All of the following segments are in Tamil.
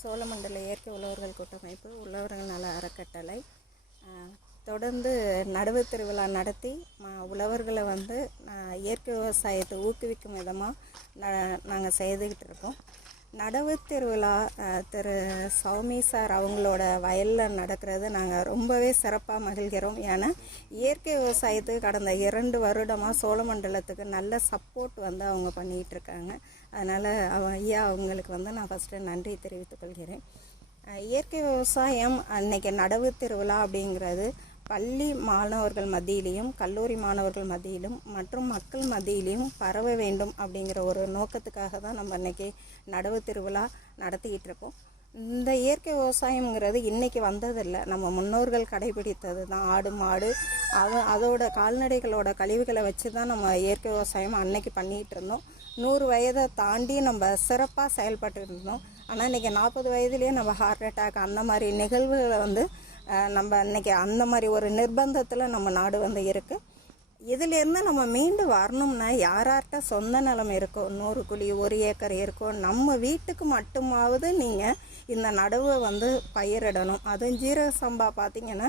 சோழமண்டல இயற்கை உழவர்கள் கூட்டமைப்பு உழவர்கள் நல அறக்கட்டளை தொடர்ந்து நடவு திருவிழா நடத்தி உழவர்களை வந்து இயற்கை விவசாயத்தை ஊக்குவிக்கும் விதமாக நாங்கள் செய்துக்கிட்டு இருக்கோம். நடவு திருவிழா திரு. சௌமி சார் அவங்களோட வயலில் நடக்கிறது நாங்கள் ரொம்பவே சிறப்பாக மகிழ்கிறோம். ஏன்னா இயற்கை விவசாயத்துக்கு கடந்த இரண்டு வருடமாக சோழமண்டலத்துக்கு நல்ல சப்போர்ட் வந்து அவங்க பண்ணிகிட்டு இருக்காங்க. அதனால் அவ ஐயா அவங்களுக்கு வந்து நான் ஃபஸ்ட்டு நன்றி தெரிவித்துக்கொள்கிறேன் இயற்கை விவசாயம் அன்னைக்கு நடவு திருவிழா அப்படிங்கிறது பள்ளி மாணவர்கள் மத்தியிலையும் கல்லூரி மாணவர்கள் மத்தியிலும் மற்றும் மக்கள் மத்தியிலையும் பரவ வேண்டும் அப்படிங்கிற ஒரு நோக்கத்துக்காக தான் நம்ம இன்றைக்கி நடவு திருவிழா நடத்திக்கிட்டு இருக்கோம். இந்த இயற்கை விவசாயம்ங்கிறது இன்றைக்கி வந்ததில்லை. நம்ம முன்னோர்கள் கடைபிடித்தது தான். ஆடு மாடு அது அதோட கால்நடைகளோட கழிவுகளை வச்சு தான் நம்ம இயற்கை விவசாயம் அன்னைக்கு பண்ணிகிட்டு இருந்தோம். நூறு வயதை தாண்டி நம்ம சிறப்பாக செயல்பட்டு இருந்தோம். ஆனால் இன்றைக்கி நாற்பது வயதுலேயே நம்ம ஹார்ட் அட்டாக் அந்த மாதிரி நிகழ்வுகளை வந்து நம்ம இன்றைக்கி அந்த மாதிரி ஒரு நிர்பந்தத்தில் நம்ம நாடு வந்து இருக்குது இதிலேருந்து நம்ம மீண்டு வரணும்னா யாரார்கிட்ட சொந்த நிலம் இருக்கோ நூறு குழி ஒரு ஏக்கர் இருக்கோ நம்ம வீட்டுக்கு மட்டுமாவது நீங்கள் இந்த நடவை வந்து பயிரிடணும். அதுவும் ஜீரக சம்பா பார்த்தீங்கன்னா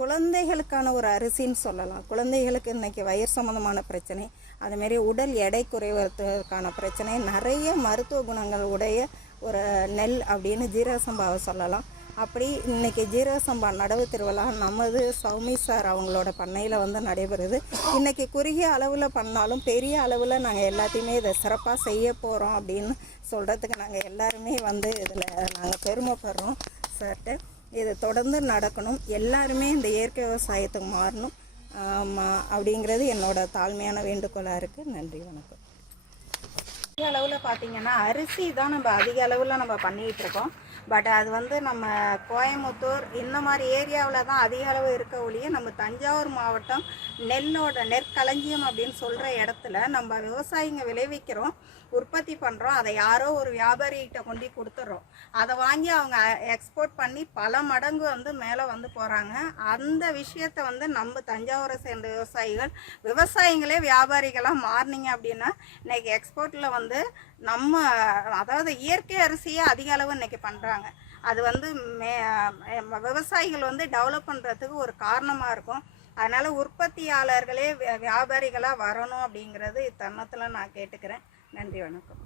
குழந்தைகளுக்கான ஒரு அரிசின்னு சொல்லலாம். குழந்தைகளுக்கு இன்றைக்கி வயிறு சம்மந்தமான பிரச்சனை அதுமாரி உடல் எடை குறைவதற்கான பிரச்சனை நிறைய மருத்துவ குணங்கள் உடைய ஒரு நெல் அப்படின்னு ஜீரக சம்பாவை சொல்லலாம். அப்படி இன்னைக்கு ஜீரகசம்பா நடவு திருவிழா நமது சௌமி சார் அவங்களோட பண்ணையில் வந்து நடைபெறுது. இன்னைக்கு குறுகிய அளவில் பண்ணாலும் பெரிய அளவில் நாங்கள் எல்லாத்தையுமே இதை சிறப்பாக செய்ய போகிறோம் அப்படின்னு சொல்கிறதுக்கு நாங்கள் எல்லாருமே வந்து இதில் நாங்கள் பெருமைப்படுறோம் சார்கிட்ட இது தொடர்ந்து நடக்கணும். எல்லாருமே இந்த இயற்கை விவசாயத்துக்கு மாறணும். அப்படிங்கிறது என்னோட தாழ்மையான வேண்டுகோளாக இருக்குது நன்றி வணக்கம். அதிக அளவில் பார்த்தீங்கன்னா அரிசி தான் நம்ம அதிக அளவில் நம்ம பண்ணிகிட்ருக்கோம் பட் அது வந்து நம்ம கோயம்புத்தூர் இந்த மாதிரி ஏரியாவில் தான் அதிக அளவு இருக்க ஒழிய நம்ம தஞ்சாவூர் மாவட்டம் நெல்லோட நெற்களஞ்சியம் அப்படின்னு சொல்கிற இடத்துல நம்ம விவசாயிங்க விளைவிக்கிறோம் உற்பத்தி பண்ணுறோம் அதை யாரோ ஒரு வியாபாரிகிட்ட கொண்டு கொடுத்துட்றோம் அதை வாங்கி அவங்க எக்ஸ்போர்ட் பண்ணி பல மடங்கு வந்து மேலே வந்து போகிறாங்க அந்த விஷயத்தை வந்து நம்ம தஞ்சாவூரை சேர்ந்த விவசாயிகள் விவசாயிங்களே வியாபாரிகளாக மாறினீங்க அப்படின்னா இன்னைக்கு எக்ஸ்போர்ட்டில் வந்து நம்ம அதாவது இயற்கை அரிசியை அதிக அளவு இன்னைக்கு பண்ணுறாங்க அது வந்து மே விவசாயிகள் வந்து டெவலப் பண்ணுறதுக்கு ஒரு காரணமாக இருக்கும். அதனால் உற்பத்தியாளர்களே வியாபாரிகளாக வரணும் அப்படிங்கிறது இத்தருணத்தில் நான் கேட்டுக்கிறேன். நன்றி வணக்கம்.